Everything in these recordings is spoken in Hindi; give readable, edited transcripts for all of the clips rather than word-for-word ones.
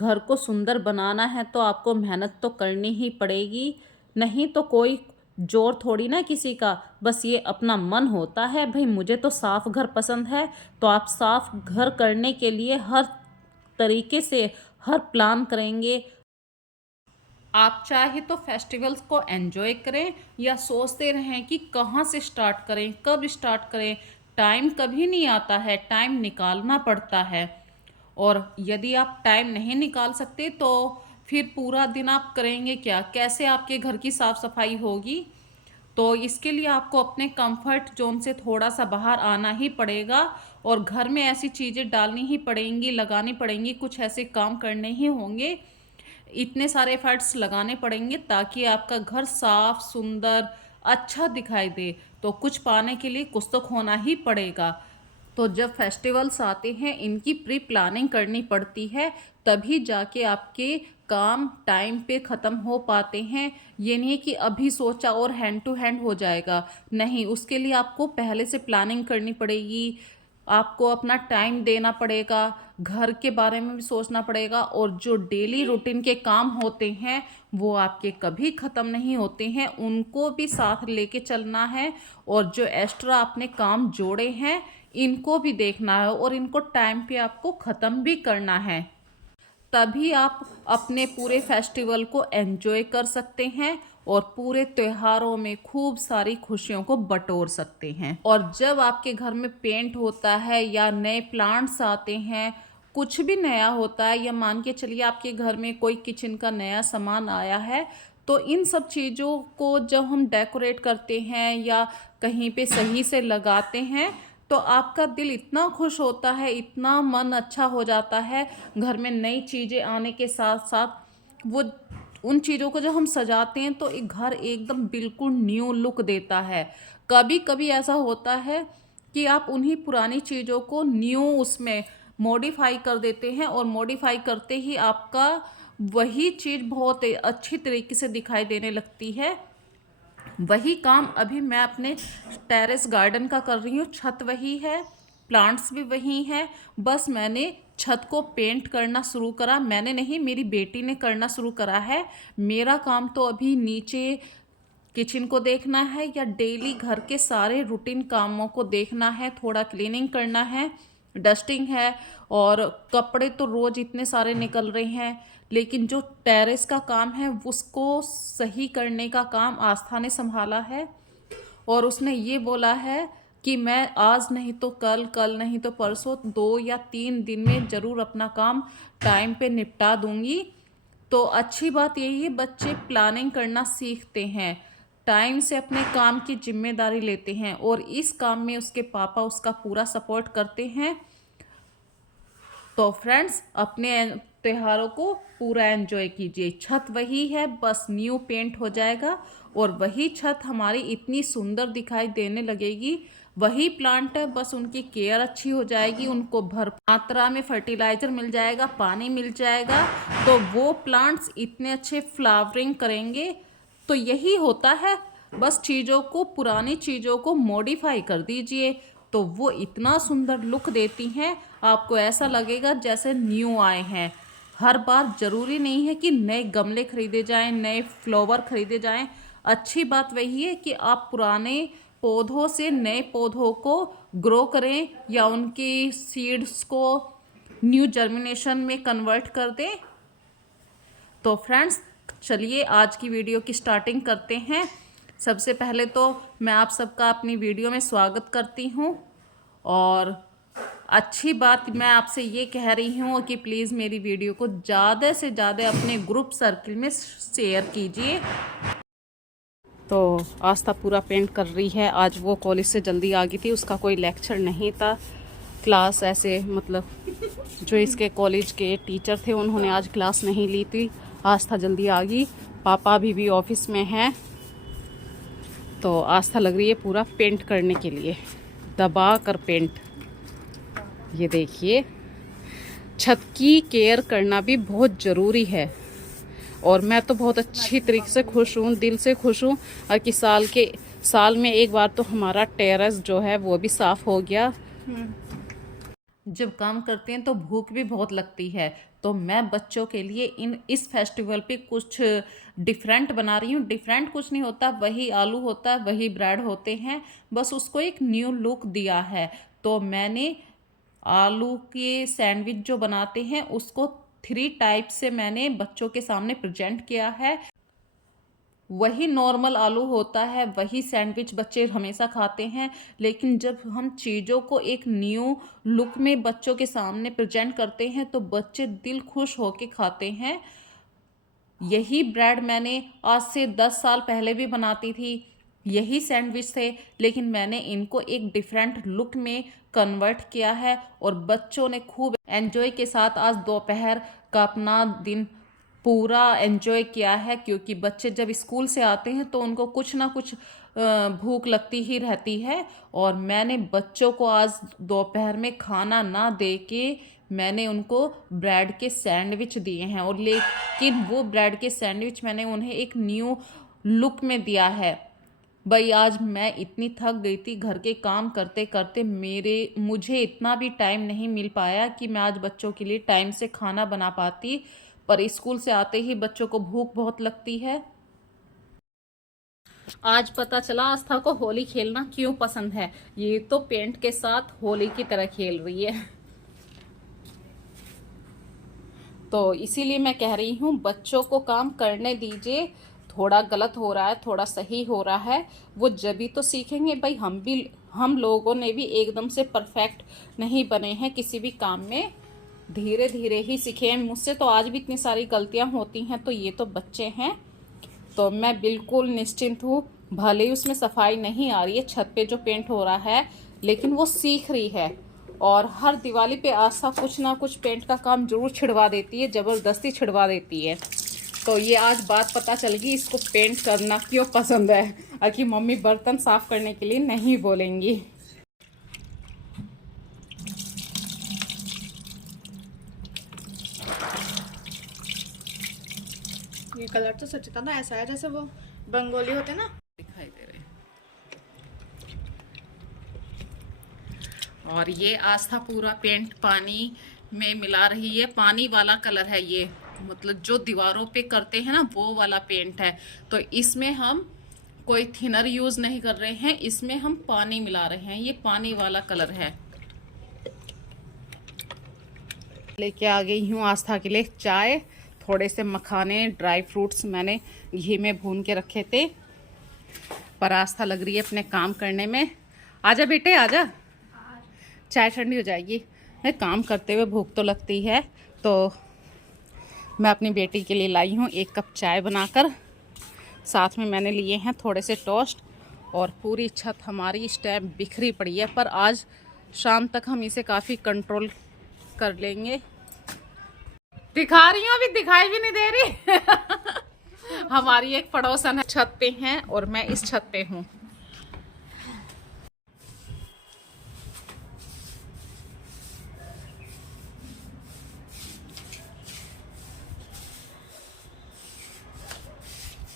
घर को सुंदर बनाना है तो आपको मेहनत तो करनी ही पड़ेगी, नहीं तो कोई जोर थोड़ी ना किसी का। बस ये अपना मन होता है भाई मुझे तो साफ घर पसंद है, तो आप साफ घर करने के लिए हर तरीके से हर प्लान करेंगे। आप चाहे तो फेस्टिवल्स को एंजॉय करें या सोचते रहें कि कहाँ से स्टार्ट करें, कब स्टार्ट करें। टाइम कभी नहीं आता है, टाइम निकालना पड़ता है। और यदि आप टाइम नहीं निकाल सकते तो फिर पूरा दिन आप करेंगे क्या, कैसे आपके घर की साफ सफाई होगी। तो इसके लिए आपको अपने कंफर्ट जोन से थोड़ा सा बाहर आना ही पड़ेगा और घर में ऐसी चीज़ें डालनी ही पड़ेंगी, लगानी पड़ेंगी, कुछ ऐसे काम करने ही होंगे, इतने सारे एफर्ट्स लगाने पड़ेंगे ताकि आपका घर साफ सुंदर अच्छा दिखाई दे। तो कुछ पाने के लिए कुछ तो खोना ही पड़ेगा। तो जब फेस्टिवल्स आते हैं इनकी प्री प्लानिंग करनी पड़ती है, तभी जाके आपके काम टाइम पे ख़त्म हो पाते हैं। ये नहीं है कि अभी सोचा और हैंड टू हैंड हो जाएगा, नहीं, उसके लिए आपको पहले से प्लानिंग करनी पड़ेगी, आपको अपना टाइम देना पड़ेगा, घर के बारे में भी सोचना पड़ेगा। और जो डेली रूटीन के काम होते हैं वो आपके कभी ख़त्म नहीं होते हैं, उनको भी साथ लेके चलना है। और जो एक्स्ट्रा आपने काम जोड़े हैं इनको भी देखना है और इनको टाइम पे आपको ख़त्म भी करना है। तभी आप अपने पूरे फेस्टिवल को एंजॉय कर सकते हैं और पूरे त्योहारों में खूब सारी खुशियों को बटोर सकते हैं। और जब आपके घर में पेंट होता है या नए प्लांट्स आते हैं, कुछ भी नया होता है, या मान के चलिए आपके घर में कोई किचन का नया सामान आया है, तो इन सब चीज़ों को जब हम डेकोरेट करते हैं या कहीं पे सही से लगाते हैं तो आपका दिल इतना खुश होता है, इतना मन अच्छा हो जाता है। घर में नई चीज़ें आने के साथ साथ वो उन चीज़ों को जब हम सजाते हैं तो एक घर एकदम बिल्कुल न्यू लुक देता है। कभी कभी ऐसा होता है कि आप उन्हीं पुरानी चीज़ों को न्यू उसमें मॉडिफाई कर देते हैं और मॉडिफाई करते ही आपका वही चीज़ बहुत अच्छी तरीके से दिखाई देने लगती है। वही काम अभी मैं अपने टेरेस गार्डन का कर रही हूँ। छत वही है, प्लांट्स भी वही हैं, बस मैंने छत को पेंट करना शुरू करा, मैंने नहीं, मेरी बेटी ने करना शुरू करा है। मेरा काम तो अभी नीचे किचन को देखना है या डेली घर के सारे रूटीन कामों को देखना है, थोड़ा क्लीनिंग करना है, डस्टिंग है। और कपड़े तो रोज़ इतने सारे निकल रहे हैं, लेकिन जो टेरेस का काम है उसको सही करने का काम आस्था ने संभाला है। और उसने ये बोला है कि मैं आज नहीं तो कल, कल नहीं तो परसों, 2 या 3 दिन में ज़रूर अपना काम टाइम पे निपटा दूंगी। तो अच्छी बात यही है, बच्चे प्लानिंग करना सीखते हैं, टाइम से अपने काम की जिम्मेदारी लेते हैं और इस काम में उसके पापा उसका पूरा सपोर्ट करते हैं। तो फ्रेंड्स, अपने त्योहारों को पूरा एंजॉय कीजिए। छत वही है, बस न्यू पेंट हो जाएगा और वही छत हमारी इतनी सुंदर दिखाई देने लगेगी। वही प्लांट है, बस उनकी केयर अच्छी हो जाएगी, उनको भर मात्रा में फर्टिलाइजर मिल जाएगा, पानी मिल जाएगा, तो वो प्लांट्स इतने अच्छे फ्लावरिंग करेंगे। तो यही होता है, बस चीज़ों को, पुरानी चीज़ों को मॉडिफाई कर दीजिए तो वो इतना सुंदर लुक देती हैं, आपको ऐसा लगेगा जैसे न्यू आए हैं। हर बार ज़रूरी नहीं है कि नए गमले खरीदे जाएं, नए फ्लावर खरीदे जाएं। अच्छी बात वही है कि आप पुराने पौधों से नए पौधों को ग्रो करें या उनकी सीड्स को न्यू जर्मिनेशन में कन्वर्ट कर दें। तो फ्रेंड्स, चलिए आज की वीडियो की स्टार्टिंग करते हैं। सबसे पहले तो मैं आप सबका अपनी वीडियो में स्वागत करती हूँ और अच्छी बात मैं आपसे ये कह रही हूँ कि प्लीज़ मेरी वीडियो को ज़्यादा से ज़्यादा अपने ग्रुप सर्किल में शेयर कीजिए। तो आस्था पूरा पेंट कर रही है। आज वो कॉलेज से जल्दी आ गई थी, उसका कोई लेक्चर नहीं था, क्लास ऐसे मतलब जो इसके कॉलेज के टीचर थे उन्होंने आज क्लास नहीं ली थी। आस्था जल्दी आ गई, पापा अभी भी ऑफिस में हैं। तो आस्था लग रही है पूरा पेंट करने के लिए, दबा कर पेंट। ये देखिए, छत की केयर करना भी बहुत ज़रूरी है और मैं तो बहुत अच्छी तरीके से खुश हूँ, दिल से खुश हूँ और कि साल में एक बार तो हमारा टेरेस जो है वो भी साफ़ हो गया। जब काम करते हैं तो भूख भी बहुत लगती है, तो मैं बच्चों के लिए इस फेस्टिवल पे कुछ डिफरेंट बना रही हूँ। डिफरेंट कुछ नहीं होता, वही आलू होता है, वही ब्रेड होते हैं, बस उसको एक न्यू लुक दिया है। तो मैंने आलू के सैंडविच जो बनाते हैं उसको 3 टाइप से मैंने बच्चों के सामने प्रेजेंट किया है। वही नॉर्मल आलू होता है, वही सैंडविच बच्चे हमेशा खाते हैं, लेकिन जब हम चीज़ों को एक न्यू लुक में बच्चों के सामने प्रेजेंट करते हैं तो बच्चे दिल खुश होके खाते हैं। यही ब्रेड मैंने आज से 10 साल पहले भी बनाती थी, यही सैंडविच थे, लेकिन मैंने इनको एक डिफरेंट लुक में कन्वर्ट किया है और बच्चों ने खूब एंजॉय के साथ आज दोपहर का अपना दिन पूरा एंजॉय किया है। क्योंकि बच्चे जब स्कूल से आते हैं तो उनको कुछ ना कुछ भूख लगती ही रहती है, और मैंने बच्चों को आज दोपहर में खाना ना दे के मैंने उनको ब्रेड के सैंडविच दिए हैं। और लेकिन वो ब्रेड के सैंडविच मैंने उन्हें एक न्यू लुक में दिया है। भाई आज मैं इतनी थक गई थी घर के काम करते करते, मुझे इतना भी टाइम नहीं मिल पाया कि मैं आज बच्चों के लिए टाइम से खाना बना पाती, पर स्कूल से आते ही बच्चों को भूख बहुत लगती है। आज पता चला आस्था को होली खेलना क्यों पसंद है। ये तो पेंट के साथ होली की तरह खेल रही है। तो इसीलिए मैं कह रही हूँ बच्चों को काम करने दीजिए। थोड़ा गलत हो रहा है, थोड़ा सही हो रहा है, वो जब भी तो सीखेंगे। भाई हम लोगों ने भी एकदम से परफेक्ट नहीं बने हैं किसी भी काम में, धीरे धीरे ही सीखे हैं। मुझसे तो आज भी इतनी सारी गलतियां होती हैं, तो ये तो बच्चे हैं। तो मैं बिल्कुल निश्चिंत हूँ, भले ही उसमें सफाई नहीं आ रही है, छत पे जो पेंट हो रहा है, लेकिन वो सीख रही है। और हर दिवाली पे आस्था कुछ ना कुछ पेंट का काम जरूर छिड़वा देती है, ज़बरदस्ती छिड़वा देती है। तो ये आज बात पता चल गई इसको पेंट करना क्यों पसंद है, और कि मम्मी बर्तन साफ करने के लिए नहीं बोलेंगी। ये कलर तो सच ना ऐसा है जैसे वो बंगाली होते ना, दिखाई दे रहे। और ये आस्था पूरा पेंट पानी में मिला रही है। पानी वाला कलर है ये, मतलब जो दीवारों पे करते हैं ना वो वाला पेंट है। तो इसमें हम कोई थिनर यूज नहीं कर रहे हैं, इसमें हम पानी मिला रहे हैं। ये पानी वाला कलर है। लेके आ गई हूँ आस्था के लिए चाय, थोड़े से मखाने ड्राई फ्रूट्स मैंने घी में भून के रखे थे। पर आस्था लग रही है अपने काम करने में। आजा बेटे आजा, चाय ठंडी हो जाएगी। मैं काम करते हुए भूख तो लगती है, तो मैं अपनी बेटी के लिए लाई हूँ 1 कप चाय बनाकर। साथ में मैंने लिए हैं थोड़े से टोस्ट। और पूरी छत हमारी इस टाइम बिखरी पड़ी है, पर आज शाम तक हम इसे काफ़ी कंट्रोल कर लेंगे। दिखा रही हूँ, अभी दिखाई भी नहीं दे रही। हमारी एक पड़ोसन है, छत पे हैं और मैं इस छत पे हूँ।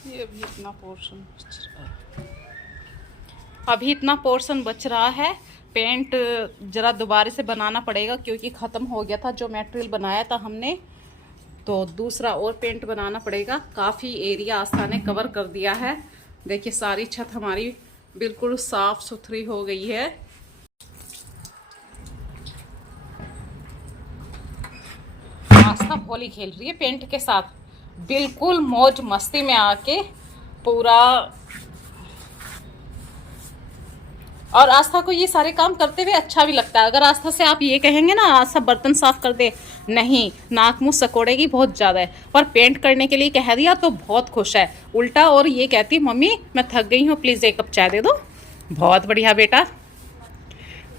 ये अभी इतना पोर्शन बच रहा है। पेंट जरा दोबारा से बनाना पड़ेगा क्योंकि ख़त्म हो गया था जो मटेरियल बनाया था हमने, तो दूसरा और पेंट बनाना पड़ेगा। काफ़ी एरिया आस्था ने कवर कर दिया है। देखिए सारी छत हमारी बिल्कुल साफ सुथरी हो गई है। आस्था होली खेल रही है पेंट के साथ, बिल्कुल मौज मस्ती में आके पूरा। और आस्था को ये सारे काम करते हुए अच्छा भी लगता है। अगर आस्था से आप ये कहेंगे ना आस्था बर्तन साफ कर दे, नहीं, नाक मुंह सकोड़ेगी बहुत ज़्यादा है। पर पेंट करने के लिए कह दिया तो बहुत खुश है उल्टा, और ये कहती मम्मी मैं थक गई हूँ, प्लीज़ 1 कप चाय दे दो। बहुत बढ़िया बेटा।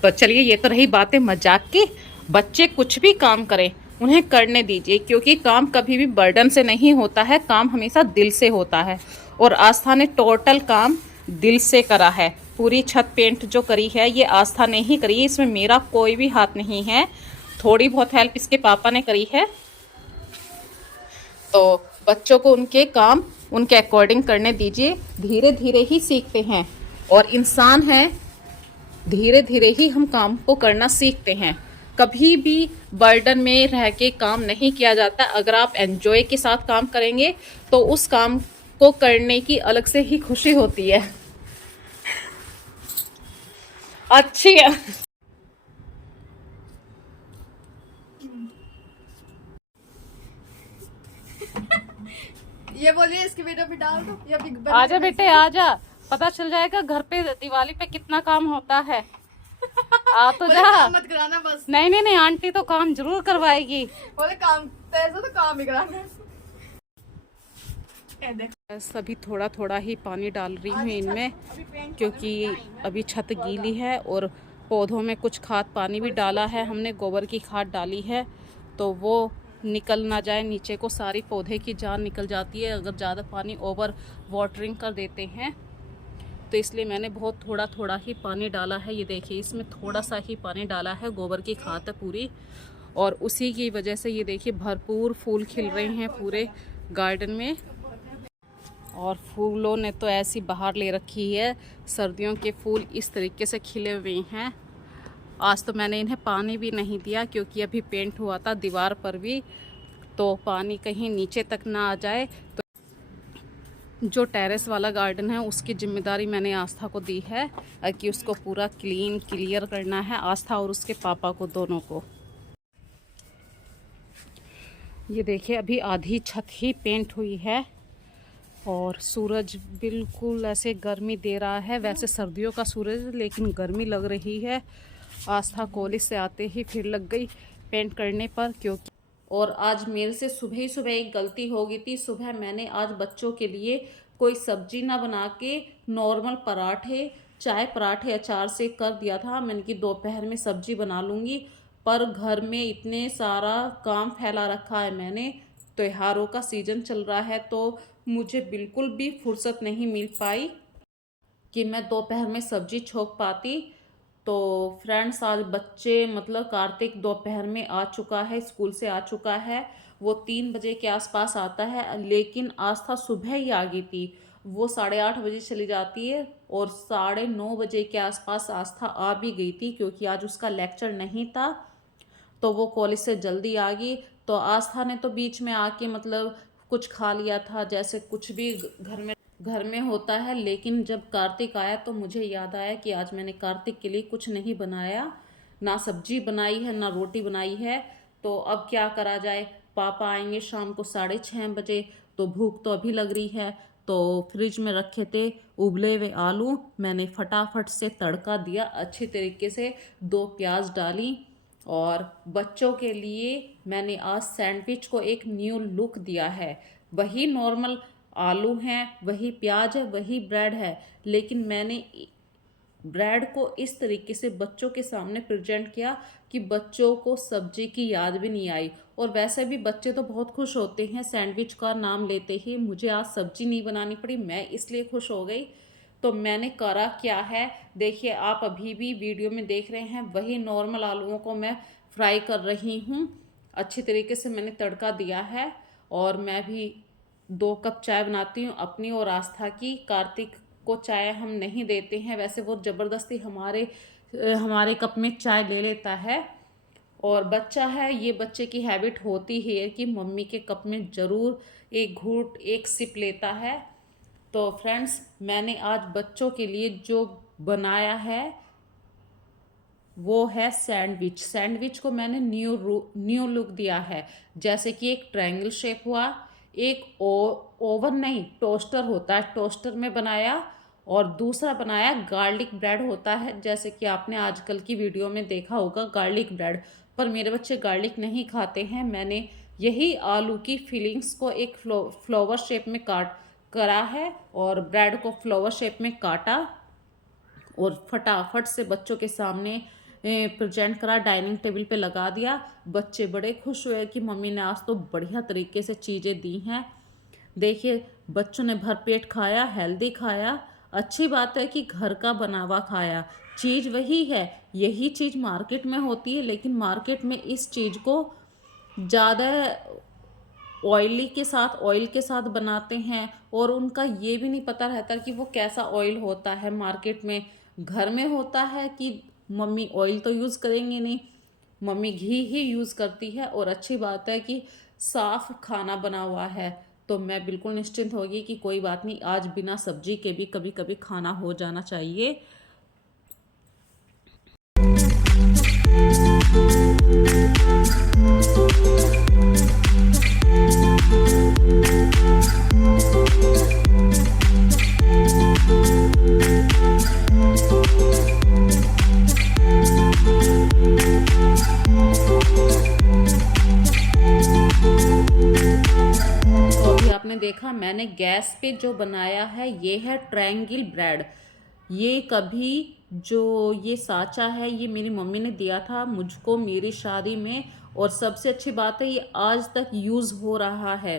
तो चलिए, ये तो रही बातें मजाक की। बच्चे कुछ भी काम करें उन्हें करने दीजिए, क्योंकि काम कभी भी बर्डन से नहीं होता है, काम हमेशा दिल से होता है। और आस्था ने टोटल काम दिल से करा है। पूरी छत पेंट जो करी है ये आस्था ने ही करी है, इसमें मेरा कोई भी हाथ नहीं है। थोड़ी बहुत हेल्प इसके पापा ने करी है। तो बच्चों को उनके काम उनके अकॉर्डिंग करने दीजिए, धीरे धीरे ही सीखते हैं। और इंसान है, धीरे धीरे ही हम काम को करना सीखते हैं। कभी भी बर्डन में रह के काम नहीं किया जाता। अगर आप एंजॉय के साथ काम करेंगे तो उस काम को करने की अलग से ही खुशी होती है। अच्छी है। ये बोलिए इसकी वीडियो भी डाल दो या बिग आजा बेटे आजा, पता चल जाएगा घर पे दिवाली पे कितना काम होता है। आ तो जा। काम मत कराना बस। नहीं नहीं नहीं, आंटी तो काम जरूर करवाएगी। बोले काम तेरे से तो काम ही कराना है। ये देख बस अभी थोड़ा थोड़ा ही पानी डाल रही हूँ इनमें, अभी पेंट क्योंकि अभी छत गीली है और पौधों में कुछ खाद पानी भी डाला है हमने, गोबर की खाद डाली है तो वो निकल ना जाए नीचे को, सारी पौधे की जान निकल जाती है अगर ज़्यादा पानी ओवर वाटरिंग कर देते हैं। तो इसलिए मैंने बहुत थोड़ा थोड़ा ही पानी डाला है। ये देखिए इसमें थोड़ा सा ही पानी डाला है, गोबर की खाद है पूरी, और उसी की वजह से ये देखिए भरपूर फूल खिल रहे हैं पूरे गार्डन में। और फूलों ने तो ऐसी बहार ले रखी है, सर्दियों के फूल इस तरीके से खिले हुए हैं। आज तो मैंने इन्हें पानी भी नहीं दिया क्योंकि अभी पेंट हुआ था दीवार पर भी, तो पानी कहीं नीचे तक ना आ जाए। तो जो टेरेस वाला गार्डन है उसकी जिम्मेदारी मैंने आस्था को दी है कि उसको पूरा क्लीन क्लियर करना है, आस्था और उसके पापा को, दोनों को। ये देखिए अभी आधी छत ही पेंट हुई है और सूरज बिल्कुल ऐसे गर्मी दे रहा है, वैसे सर्दियों का सूरज लेकिन गर्मी लग रही है। आस्था कॉलेज से आते ही फिर लग गई पेंट करने पर, क्योंकि और आज मेरे से सुबह ही सुबह एक गलती हो गई थी। सुबह मैंने आज बच्चों के लिए कोई सब्जी ना बना के नॉर्मल पराठे, चाय पराठे अचार से कर दिया था। मैंने कि दोपहर में सब्जी बना लूँगी, पर घर में इतने सारा काम फैला रखा है मैंने, त्योहारों का सीज़न चल रहा है तो मुझे बिल्कुल भी फुर्सत नहीं मिल पाई कि मैं दोपहर में सब्जी छोक पाती। तो फ्रेंड्स आज बच्चे मतलब कार्तिक दोपहर में आ चुका है, स्कूल से आ चुका है, वो 3 बजे के आसपास आता है, लेकिन आस्था सुबह ही आ गई थी। वो 8:30 बजे चली जाती है और 9:30 बजे के आसपास आस्था आ भी गई थी, क्योंकि आज उसका लेक्चर नहीं था तो वो कॉलेज से जल्दी आ गई। तो आस्था ने तो बीच में आके मतलब कुछ खा लिया था, जैसे कुछ भी घर में होता है। लेकिन जब कार्तिक आया तो मुझे याद आया कि आज मैंने कार्तिक के लिए कुछ नहीं बनाया, ना सब्जी बनाई है ना रोटी बनाई है। तो अब क्या करा जाए, पापा आएंगे शाम को 6:30 बजे, तो भूख तो अभी लग रही है। तो फ्रिज में रखे थे उबले हुए आलू, मैंने फटाफट से तड़का दिया अच्छी तरीके से, 2 प्याज डाली, और बच्चों के लिए मैंने आज सैंडविच को एक न्यू लुक दिया है। वही नॉर्मल आलू हैं, वही प्याज है, वही ब्रेड है, लेकिन मैंने ब्रेड को इस तरीके से बच्चों के सामने प्रेजेंट किया कि बच्चों को सब्जी की याद भी नहीं आई। और वैसे भी बच्चे तो बहुत खुश होते हैं सैंडविच का नाम लेते ही। मुझे आज सब्जी नहीं बनानी पड़ी, मैं इसलिए खुश हो गई। तो मैंने करा क्या है, देखिए आप अभी भी वीडियो में देख रहे हैं, वही नॉर्मल आलूओं को मैं फ्राई कर रही हूँ। अच्छी तरीके से मैंने तड़का दिया है, और मैं भी 2 कप चाय बनाती हूँ अपनी और आस्था की। कार्तिक को चाय हम नहीं देते हैं, वैसे वो ज़बरदस्ती हमारे कप में चाय ले लेता है। और बच्चा है, ये बच्चे की हैबिट होती ही है कि मम्मी के कप में ज़रूर एक घूंट एक सिप लेता है। तो फ्रेंड्स मैंने आज बच्चों के लिए जो बनाया है वो है सैंडविच। सैंडविच को मैंने न्यू लुक दिया है, जैसे कि एक ट्रायंगल शेप हुआ, एक ओवन नहीं टोस्टर होता है, टोस्टर में बनाया, और दूसरा बनाया गार्लिक ब्रेड होता है, जैसे कि आपने आजकल की वीडियो में देखा होगा गार्लिक ब्रेड। पर मेरे बच्चे गार्लिक नहीं खाते हैं। मैंने यही आलू की फिलिंग्स को एक फ्लावर शेप में काट करा है और ब्रेड को फ्लावर शेप में काटा और फटाफट से बच्चों के सामने प्रेजेंट करा, डाइनिंग टेबल पे लगा दिया। बच्चे बड़े खुश हुए कि मम्मी ने आज तो बढ़िया तरीके से चीज़ें दी हैं। देखिए बच्चों ने भरपेट खाया, हेल्दी खाया। अच्छी बात है कि घर का बना हुआ खाया, चीज़ वही है। यही चीज़ मार्केट में होती है, लेकिन मार्केट में इस चीज़ को ज़्यादा ऑयल के साथ बनाते हैं, और उनका ये भी नहीं पता रहता कि वो कैसा ऑयल होता है मार्केट में। घर में होता है कि मम्मी ऑयल तो यूज़ करेंगे नहीं, मम्मी घी ही यूज़ करती है और अच्छी बात है कि साफ़ खाना बना हुआ है, तो मैं बिल्कुल निश्चिंत होगी कि कोई बात नहीं, आज बिना सब्जी के भी कभी कभी खाना हो जाना चाहिए। तो अभी आपने देखा मैंने गैस पे जो बनाया है ये है ट्रायंगल ब्रेड। ये कभी जो ये साँचा है ये मेरी मम्मी ने दिया था मुझको मेरी शादी में, और सबसे अच्छी बात है ये आज तक यूज़ हो रहा है।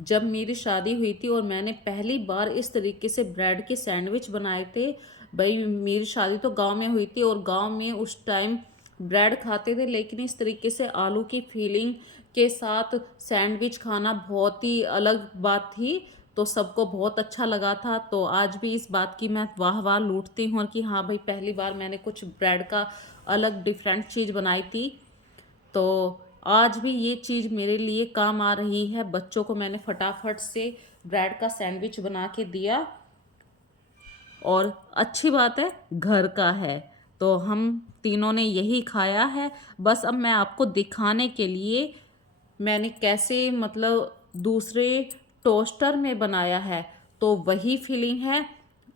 जब मेरी शादी हुई थी और मैंने पहली बार इस तरीके से ब्रेड के सैंडविच बनाए थे, भाई मेरी शादी तो गांव में हुई थी और गांव में उस टाइम ब्रेड खाते थे, लेकिन इस तरीके से आलू की फीलिंग के साथ सैंडविच खाना बहुत ही अलग बात थी। तो सबको बहुत अच्छा लगा था, तो आज भी इस बात की मैं वाह वाह लूटती हूँ कि हाँ भाई पहली बार मैंने कुछ ब्रेड का अलग डिफरेंट चीज़ बनाई थी। तो आज भी ये चीज़ मेरे लिए काम आ रही है। बच्चों को मैंने फटाफट से ब्रेड का सैंडविच बना के दिया, और अच्छी बात है घर का है, तो हम तीनों ने यही खाया है। बस अब मैं आपको दिखाने के लिए मैंने कैसे मतलब दूसरे टोस्टर में बनाया है, तो वही फीलिंग है।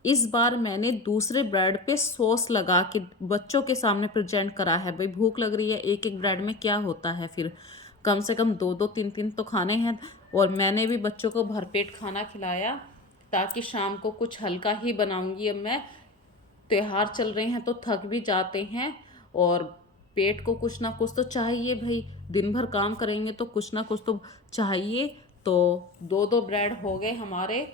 इस बार मैंने दूसरे ब्रेड पे सॉस लगा के बच्चों के सामने प्रेजेंट करा है। भाई भूख लग रही है, एक एक ब्रेड में क्या होता है, फिर कम से कम दो दो तीन तीन तो खाने हैं। और मैंने भी बच्चों को भरपेट खाना खिलाया, ताकि शाम को कुछ हल्का ही बनाऊंगी। अब मैं त्योहार चल रहे हैं तो थक भी जाते हैं, और पेट को कुछ ना कुछ तो चाहिए भाई, दिन भर काम करेंगे तो कुछ ना कुछ तो चाहिए। तो दो दो ब्रेड हो गए हमारे,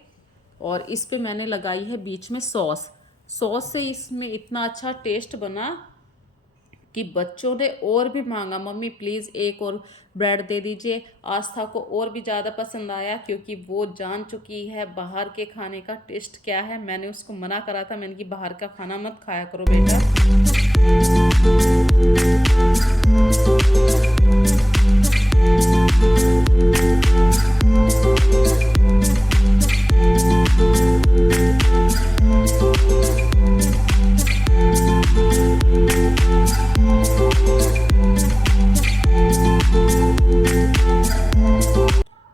और इस पे मैंने लगाई है बीच में सॉस। सॉस से इसमें इतना अच्छा टेस्ट बना कि बच्चों ने और भी मांगा, मम्मी प्लीज़ एक और ब्रेड दे दीजिए। आस्था को और भी ज़्यादा पसंद आया, क्योंकि वो जान चुकी है बाहर के खाने का टेस्ट क्या है। मैंने उसको मना करा था, मैंने कि बाहर का खाना मत खाया करो बेटा।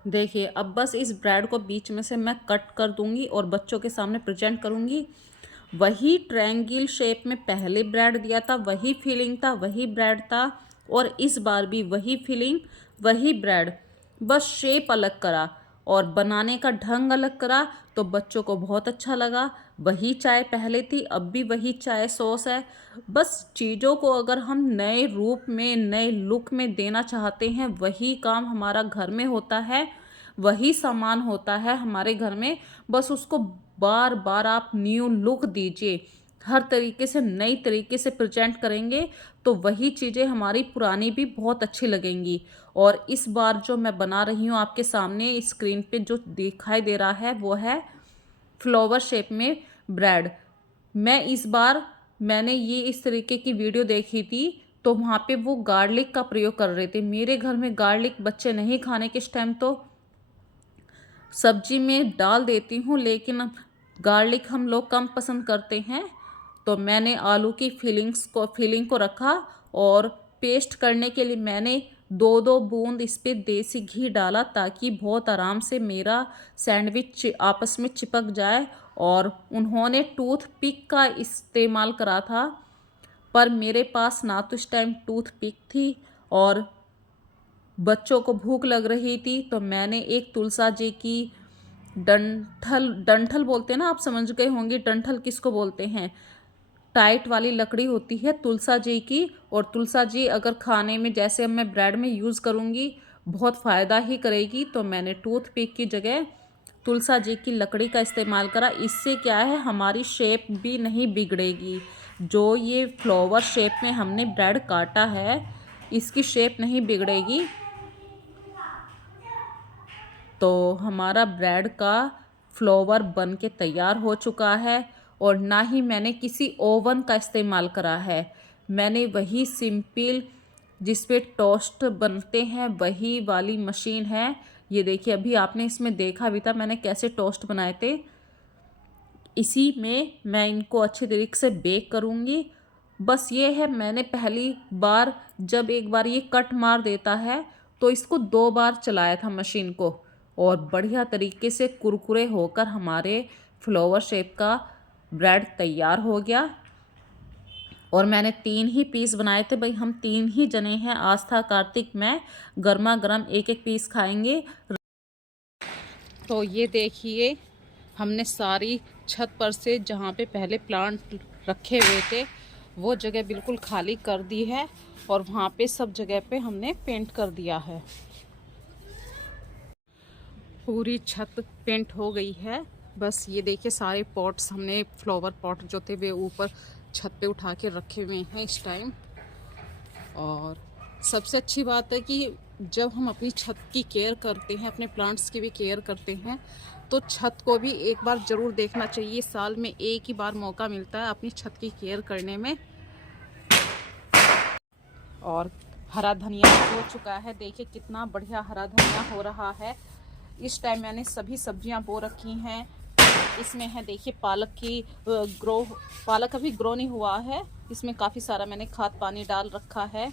देखिए अब बस इस ब्रेड को बीच में से मैं कट कर दूंगी और बच्चों के सामने प्रेजेंट करूंगी। वही ट्रायंगल शेप में पहले ब्रेड दिया था, वही फीलिंग था, वही ब्रेड था, और इस बार भी वही फीलिंग वही ब्रेड, बस शेप अलग करा और बनाने का ढंग अलग करा। तो बच्चों को बहुत अच्छा लगा। वही चाय पहले थी, अब भी वही चाय सॉस है। बस चीज़ों को अगर हम नए रूप में नए लुक में देना चाहते हैं, वही काम हमारा घर में होता है, वही सामान होता है हमारे घर में। बस उसको बार बार आप न्यू लुक दीजिए, हर तरीके से नई तरीके से प्रेजेंट करेंगे तो वही चीज़ें हमारी पुरानी भी बहुत अच्छी लगेंगी। और इस बार जो मैं बना रही हूँ आपके सामने स्क्रीन पे जो दिखाई दे रहा है वो है फ्लावर शेप में ब्रेड। मैं इस बार मैंने ये इस तरीके की वीडियो देखी थी, तो वहाँ पे वो गार्लिक का प्रयोग कर रहे थे। मेरे घर में गार्लिक बच्चे नहीं खाने किस टाइम, तो सब्जी में डाल देती हूँ, लेकिन गार्लिक हम लोग कम पसंद करते हैं। तो मैंने आलू की फीलिंग को रखा, और पेस्ट करने के लिए मैंने दो दो बूंद इस पर देसी घी डाला, ताकि बहुत आराम से मेरा सैंडविच आपस में चिपक जाए। और उन्होंने टूथपिक का इस्तेमाल करा था, पर मेरे पास ना तो इस टाइम टूथपिक थी और बच्चों को भूख लग रही थी, तो मैंने एक तुलसा जी की डंठल डंठल बोलते हैं ना, आप समझ गए होंगे डंठल किसको बोलते हैं, टाइट वाली लकड़ी होती है तुलसा जी की। और तुलसा जी अगर खाने में जैसे अब मैं ब्रेड में यूज़ करूँगी बहुत फ़ायदा ही करेगी, तो मैंने टूथपिक की जगह तुलसा जी की लकड़ी का इस्तेमाल करा। इससे क्या है हमारी शेप भी नहीं बिगड़ेगी। जो ये फ्लावर शेप में हमने ब्रेड काटा है इसकी शेप नहीं बिगड़ेगी। तो हमारा ब्रेड का फ्लावर बन के तैयार हो चुका है, और ना ही मैंने किसी ओवन का इस्तेमाल करा है। मैंने वही सिंपल जिस पे टोस्ट बनते हैं वही वाली मशीन है। ये देखिए, अभी आपने इसमें देखा भी था मैंने कैसे टोस्ट बनाए थे। इसी में मैं इनको अच्छे तरीके से बेक करूँगी। बस ये है, मैंने पहली बार जब एक बार ये कट मार देता है तो इसको 2 बार चलाया था मशीन को, और बढ़िया तरीके से कुरकुरे होकर हमारे फ्लावर शेप का ब्रेड तैयार हो गया। और मैंने 3 ही पीस बनाए थे भाई, हम 3 ही जने हैं, आस्था, कार्तिक, मैं। गर्मा गर्म एक एक पीस खाएंगे। तो ये देखिए, हमने सारी छत पर से जहाँ पे पहले प्लांट रखे हुए थे वो जगह बिल्कुल खाली कर दी है, और वहाँ पे सब जगह पे हमने पेंट कर दिया है। पूरी छत पेंट हो गई है। बस ये देखिए, सारे पॉट्स हमने, फ्लावर पॉट जो थे वे ऊपर छत पे उठा के रखे हुए हैं इस टाइम। और सबसे अच्छी बात है कि जब हम अपनी छत की केयर करते हैं, अपने प्लांट्स की भी केयर करते हैं, तो छत को भी एक बार ज़रूर देखना चाहिए। साल में एक ही बार मौका मिलता है अपनी छत की केयर करने में। और हरा धनिया हो चुका है, देखिए कितना बढ़िया हरा धनिया हो रहा है। इस टाइम मैंने सभी सब्जियां बो रखी हैं। इसमें है देखिए पालक की पालक अभी ग्रो नहीं हुआ है, इसमें काफ़ी सारा मैंने खाद पानी डाल रखा है।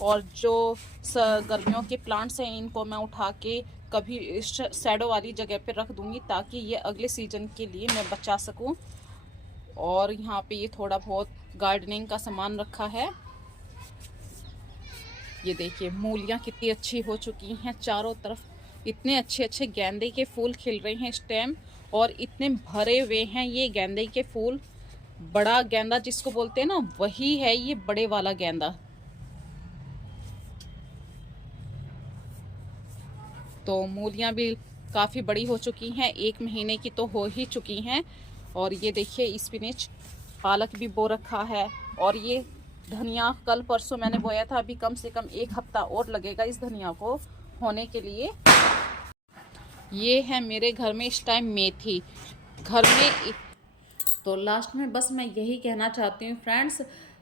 और जो गर्मियों के प्लांट्स हैं इनको मैं उठा के कभी शैडो वाली जगह पे रख दूंगी, ताकि ये अगले सीजन के लिए मैं बचा सकूं। और यहाँ पे ये थोड़ा बहुत गार्डनिंग का सामान रखा है। ये देखिए, मूलियाँ कितनी अच्छी हो चुकी हैं, चारों तरफ इतने अच्छे अच्छे गेंदे के फूल खिल रहे हैं इस टाइम, और इतने भरे हुए हैं ये गेंदे के फूल। बड़ा गेंदा जिसको बोलते हैं ना, वही है ये बड़े वाला गेंदा। तो मूलियाँ भी काफ़ी बड़ी हो चुकी हैं, 1 महीने की तो हो ही चुकी हैं। और ये देखिए, स्पिनच, पालक भी बो रखा है। और ये धनिया कल परसों मैंने बोया था, अभी कम से कम 1 हफ्ता और लगेगा इस धनिया को होने के लिए। ये है मेरे घर में इस टाइम मेथी घर में। तो लास्ट में बस मैं यही कहना चाहती हूँ फ्रेंड्स,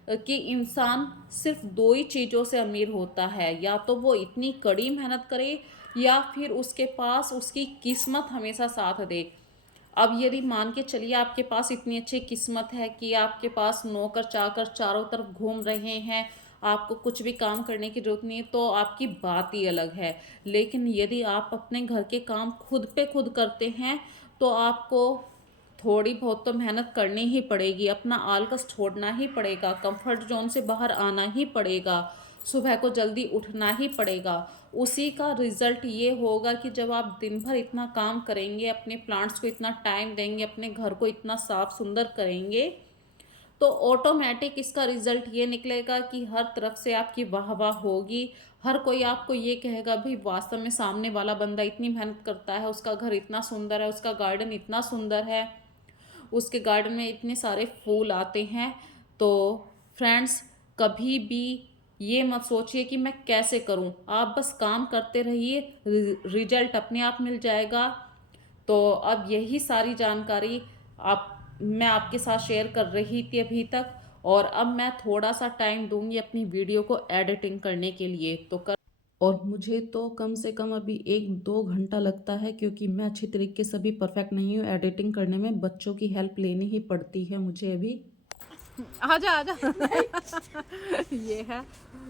कि इंसान सिर्फ 2 ही चीज़ों से अमीर होता है, या तो वो इतनी कड़ी मेहनत करे, या फिर उसके पास उसकी किस्मत हमेशा साथ दे। अब यदि मान के चलिए आपके पास इतनी अच्छी किस्मत है कि आपके पास नौकर चाकर चारों तरफ घूम रहे हैं, आपको कुछ भी काम करने की जरूरत नहीं है, तो आपकी बात ही अलग है। लेकिन यदि आप अपने घर के काम खुद पे खुद करते हैं तो आपको थोड़ी बहुत तो मेहनत करनी ही पड़ेगी, अपना आलकस छोड़ना ही पड़ेगा, कंफर्ट जोन से बाहर आना ही पड़ेगा, सुबह को जल्दी उठना ही पड़ेगा। उसी का रिजल्ट ये होगा कि जब आप दिन भर इतना काम करेंगे, अपने प्लांट्स को इतना टाइम देंगे, अपने घर को इतना साफ सुंदर करेंगे, तो ऑटोमेटिक इसका रिजल्ट ये निकलेगा कि हर तरफ से आपकी वाह वाह होगी। हर कोई आपको ये कहेगा भाई वास्तव में सामने वाला बंदा इतनी मेहनत करता है, उसका घर इतना सुंदर है, उसका गार्डन इतना सुंदर है, उसके गार्डन में इतने सारे फूल आते हैं। तो फ्रेंड्स, कभी भी ये मत सोचिए कि मैं कैसे करूं, आप बस काम करते रहिए, रिजल्ट अपने आप मिल जाएगा। तो अब यही सारी जानकारी आप मैं आपके साथ शेयर कर रही थी अभी तक, और अब मैं थोड़ा सा टाइम दूंगी अपनी वीडियो को एडिटिंग करने के लिए, तो कर। और मुझे तो कम से कम अभी 1-2 घंटा लगता है, क्योंकि मैं अच्छी तरीके से अभी परफेक्ट नहीं हूँ एडिटिंग करने में, बच्चों की हेल्प लेनी ही पड़ती है मुझे अभी। आजा आजा ये है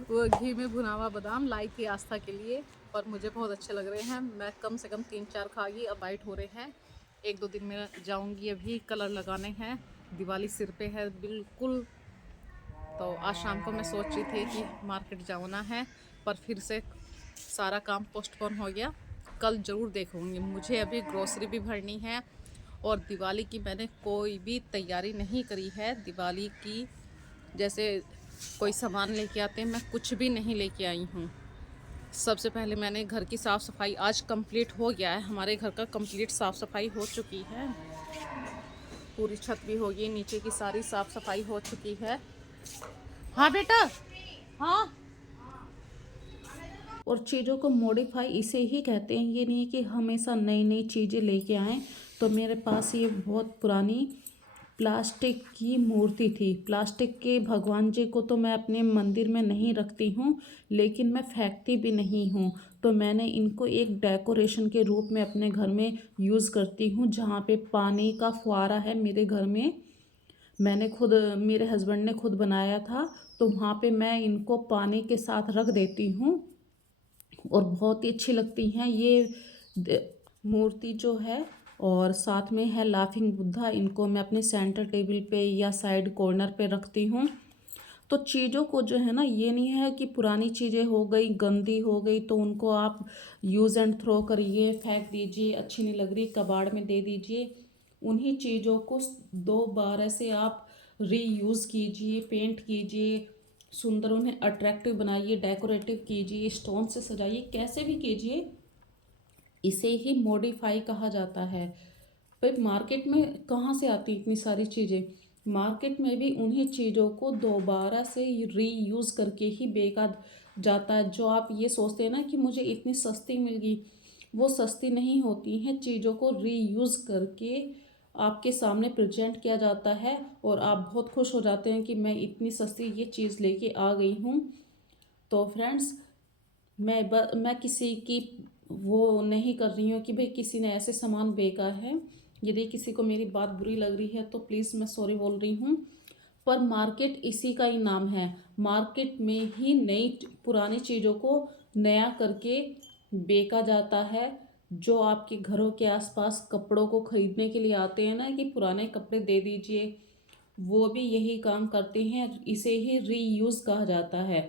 वो घी में भुना हुआ बादाम लाई थी आस्था के लिए, और मुझे बहुत अच्छे लग रहे हैं। मैं कम से कम 3-4 खा गई, अब वाइट हो रहे हैं। 1-2 दिन में जाऊंगी, अभी कलर लगाने हैं, दिवाली सिर पे है बिल्कुल। तो आज शाम को मैं सोच रही थी कि मार्केट जाना है, पर फिर से सारा काम पोस्टपोन हो गया। कल ज़रूर देखूंगी, मुझे अभी ग्रोसरी भी भरनी है, और दिवाली की मैंने कोई भी तैयारी नहीं करी है। दिवाली की जैसे कोई सामान लेके आते हैं, मैं कुछ भी नहीं लेके आई हूँ। सबसे पहले मैंने घर की साफ़ सफाई आज कंप्लीट हो गया है, हमारे घर का कंप्लीट साफ़ सफाई हो चुकी है, पूरी छत भी हो गई, नीचे की सारी साफ़ सफाई हो चुकी है। हाँ बेटा, हाँ। और चीज़ों को मॉडिफाई इसे ही कहते हैं, ये नहीं है कि हमेशा नई नई चीज़ें लेके आएँ। तो मेरे पास ये बहुत पुरानी प्लास्टिक की मूर्ति थी। प्लास्टिक के भगवान जी को तो मैं अपने मंदिर में नहीं रखती हूँ, लेकिन मैं फेंकती भी नहीं हूँ। तो मैंने इनको एक डेकोरेशन के रूप में अपने घर में यूज़ करती हूँ। जहाँ पे पानी का फुहारा है मेरे घर में, मैंने खुद, मेरे हस्बैंड ने खुद बनाया था, तो वहाँ पे मैं इनको पानी के साथ रख देती हूँ और बहुत ही अच्छी लगती हैं ये मूर्ति जो है। और साथ में है लाफिंग बुद्धा, इनको मैं अपने सेंटर टेबल पे या साइड कॉर्नर पे रखती हूँ। तो चीज़ों को जो है ना, ये नहीं है कि पुरानी चीज़ें हो गई, गंदी हो गई तो उनको आप यूज़ एंड थ्रो करिए, फेंक दीजिए, अच्छी नहीं लग रही कबाड़ में दे दीजिए। उन्हीं चीज़ों को दोबारा से आप रीयूज़ कीजिए, पेंट कीजिए, सुंदर उन्हें अट्रैक्टिव बनाइए, डेकोरेटिव कीजिए, स्टोन से सजाइए, कैसे भी कीजिए। इसे ही मॉडिफाई कहा जाता है। भाई मार्केट में कहाँ से आती इतनी सारी चीज़ें, मार्केट में भी उन्हीं चीज़ों को दोबारा से रीयूज़ करके ही बेचा जाता है। जो आप ये सोचते हैं ना कि मुझे इतनी सस्ती मिल गई, वो सस्ती नहीं होती हैं। चीज़ों को रीयूज़ करके आपके सामने प्रेजेंट किया जाता है और आप बहुत खुश हो जाते हैं कि मैं इतनी सस्ती ये चीज़ लेके आ गई हूँ। तो फ्रेंड्स, मैं किसी की वो नहीं कर रही हूँ कि भाई किसी ने ऐसे सामान बेचा है। यदि किसी को मेरी बात बुरी लग रही है तो प्लीज़ मैं सॉरी बोल रही हूँ। पर मार्केट इसी का ही नाम है, मार्केट में ही नई पुरानी चीज़ों को नया करके बेचा जाता है। जो आपके घरों के आसपास कपड़ों को ख़रीदने के लिए आते हैं ना कि पुराने कपड़े दे दीजिए, वो भी यही काम करते हैं। इसे ही रीयूज़ कहा जाता है।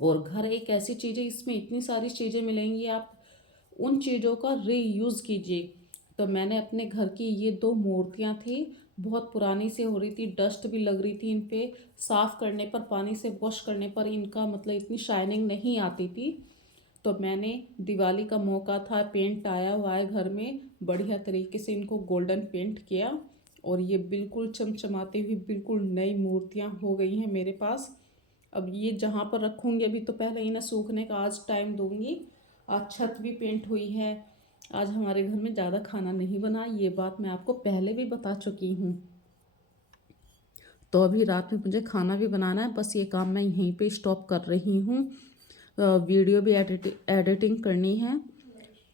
और घर एक ऐसी चीज़ है, इसमें इतनी सारी चीज़ें मिलेंगी, आप उन चीज़ों का रीयूज़ कीजिए। तो मैंने अपने घर की ये 2 मूर्तियाँ थी, बहुत पुरानी से हो रही थी, डस्ट भी लग रही थी इन पे, साफ़ करने पर, पानी से वॉश करने पर इनका मतलब इतनी शाइनिंग नहीं आती थी। तो मैंने, दिवाली का मौका था, पेंट आया हुआ है घर में, बढ़िया तरीके से इनको गोल्डन पेंट किया और ये बिल्कुल चमचमाती हुई बिल्कुल नई मूर्तियाँ हो गई हैं मेरे पास। अब ये जहाँ पर रखूँगी, अभी तो पहले इन्हें सूखने का आज टाइम दूँगी। आज छत भी पेंट हुई है। आज हमारे घर में ज़्यादा खाना नहीं बना, ये बात मैं आपको पहले भी बता चुकी हूँ। तो अभी रात में मुझे खाना भी बनाना है, बस ये काम मैं यहीं पे स्टॉप कर रही हूँ। वीडियो भी एडिटिंग करनी है।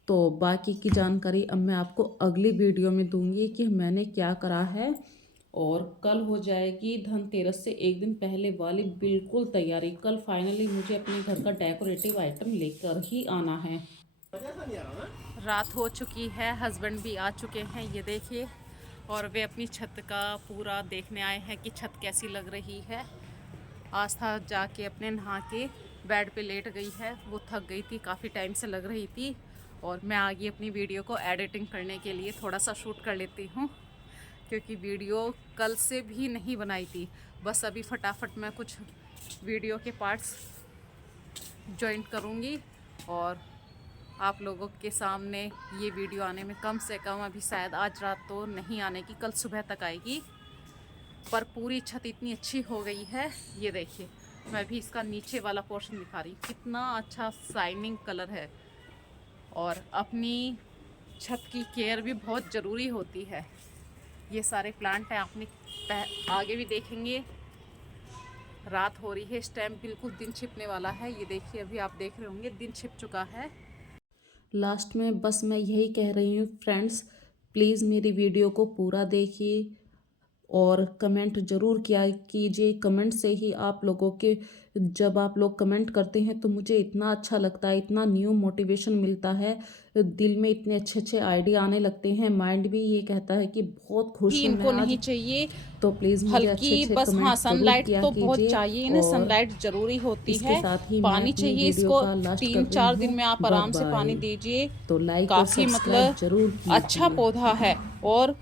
तो बाकी की जानकारी अब मैं आपको अगली वीडियो में दूंगी कि मैंने क्या करा है। और कल हो जाएगी धनतेरस से एक दिन पहले वाली बिल्कुल तैयारी। कल फाइनली मुझे अपने घर का डेकोरेटिव आइटम लेकर ही आना है। रात हो चुकी है, हस्बैंड भी आ चुके हैं, ये देखिए, और वे अपनी छत का पूरा देखने आए हैं कि छत कैसी लग रही है। आस्था जाके अपने नहा के बेड पे लेट गई है, वो थक गई थी, काफ़ी टाइम से लग रही थी। और मैं आ गई अपनी वीडियो को एडिटिंग करने के लिए, थोड़ा सा शूट कर लेती हूँ क्योंकि वीडियो कल से भी नहीं बनाई थी। बस अभी फटाफट मैं कुछ वीडियो के पार्ट्स जॉइंट करूँगी और आप लोगों के सामने ये वीडियो आने में कम से कम अभी शायद आज रात तो नहीं आने की, कल सुबह तक आएगी। पर पूरी छत इतनी अच्छी हो गई है, ये देखिए, मैं भी इसका नीचे वाला पोर्शन दिखा रही हूँ, कितना अच्छा शाइनिंग कलर है। और अपनी छत की केयर भी बहुत ज़रूरी होती है। ये सारे प्लांट हैं, आपने आगे भी देखेंगे। रात हो रही है इस टाइम, बिल्कुल दिन छिपने वाला है। ये देखिए, अभी आप देख रहे होंगे दिन छिप चुका है। लास्ट में बस मैं यही कह रही हूँ फ्रेंड्स, प्लीज़ मेरी वीडियो को पूरा देखिए और कमेंट ज़रूर किया कीजिए। कमेंट से ही आप लोगों के, जब आप लोग कमेंट करते हैं तो मुझे इतना अच्छा लगता है, इतना न्यू मोटिवेशन मिलता है, दिल में इतने अच्छे अच्छे आइडिया आने लगते हैं, माइंड भी ये कहता है कि बहुत खुश हूँ इनको मैं नहीं आज। चाहिए तो प्लीज़ मुझे अच्छे हल्की, अच्छे बस हाँ, कमेंट ज़रूर सनलाइट किया तो बहुत कीजिए। चाहिए इन्हें, और सनलाइट ज़रूरी होती इसके है। साथ ही मैं पानी अपनी चाहिए वीडियो इसको, का लास्ट कर रही 3-4 दिन हूँ। में आप बाय आराम से पानी बाय। दीजिए। तो लाइक और काफ़ी सब्सक्राइब मतलब जरूर अच्छा कीजिए। पौधा है। और